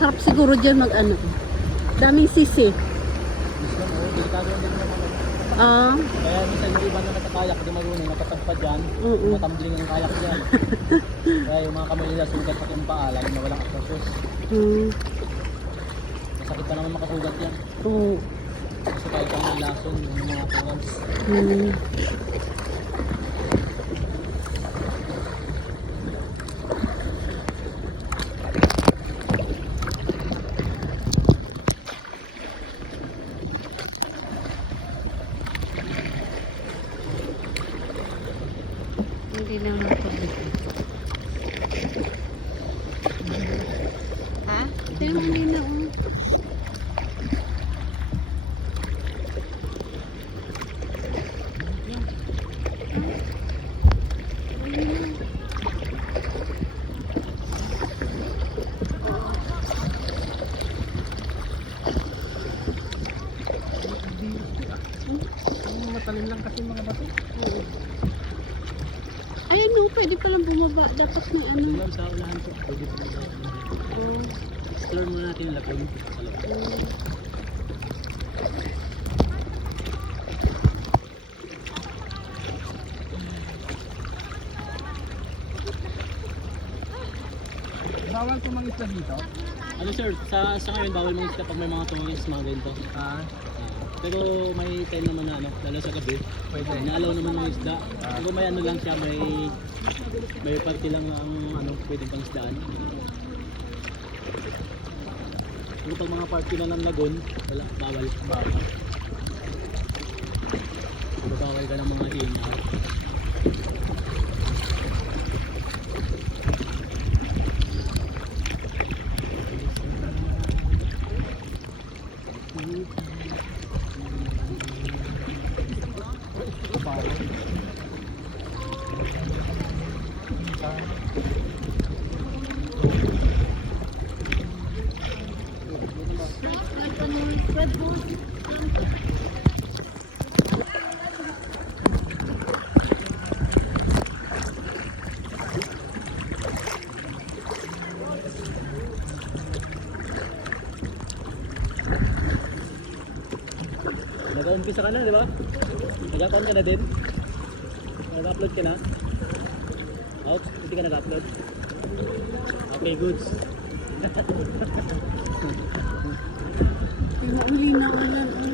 masarap siguro dyan mag ano. Daming sisi. Delikado din naman. Ah, Kaya minsan yung iba na nakakayak, di marunong, natatampa dyan, oo. matambling ang kayak dyan. Kaya yung mga kamay nila, sugat pati yung paa, lalo na walang atrasos. Masakit pa naman makasugat yan. Oo. Kasi kahit ang lason, yung mga tangans. Hindi lang matubig. Ha? Pero hindi na Matalim lang kasi mga bato. Ay, ano, pwede palang bumaba. Dapat may ano. Doon lang sa unahan ko. Pwede po sa explore muna natin yung lagoon sa loob. Bawal po mangisda dito? Ano sir, sa ngayon bawal mangisda pag may mga tourist, mga ganito. Pero may time naman na ano, lalo sa gabi. Pwede. Inaalaw naman ng isda. Pero may ano lang siya, may party lang ang ano, pwedeng pangisdaan. Pero pag mga party na ng lagoon, wala, bawal. Bawal ka ng mga inaw. Nag-umpisa ka na, di ba? Nag-upload ka na din? Nag-upload ka na? Out? Hindi ka nag-upload? Okay, goods. Pinauli na ulan.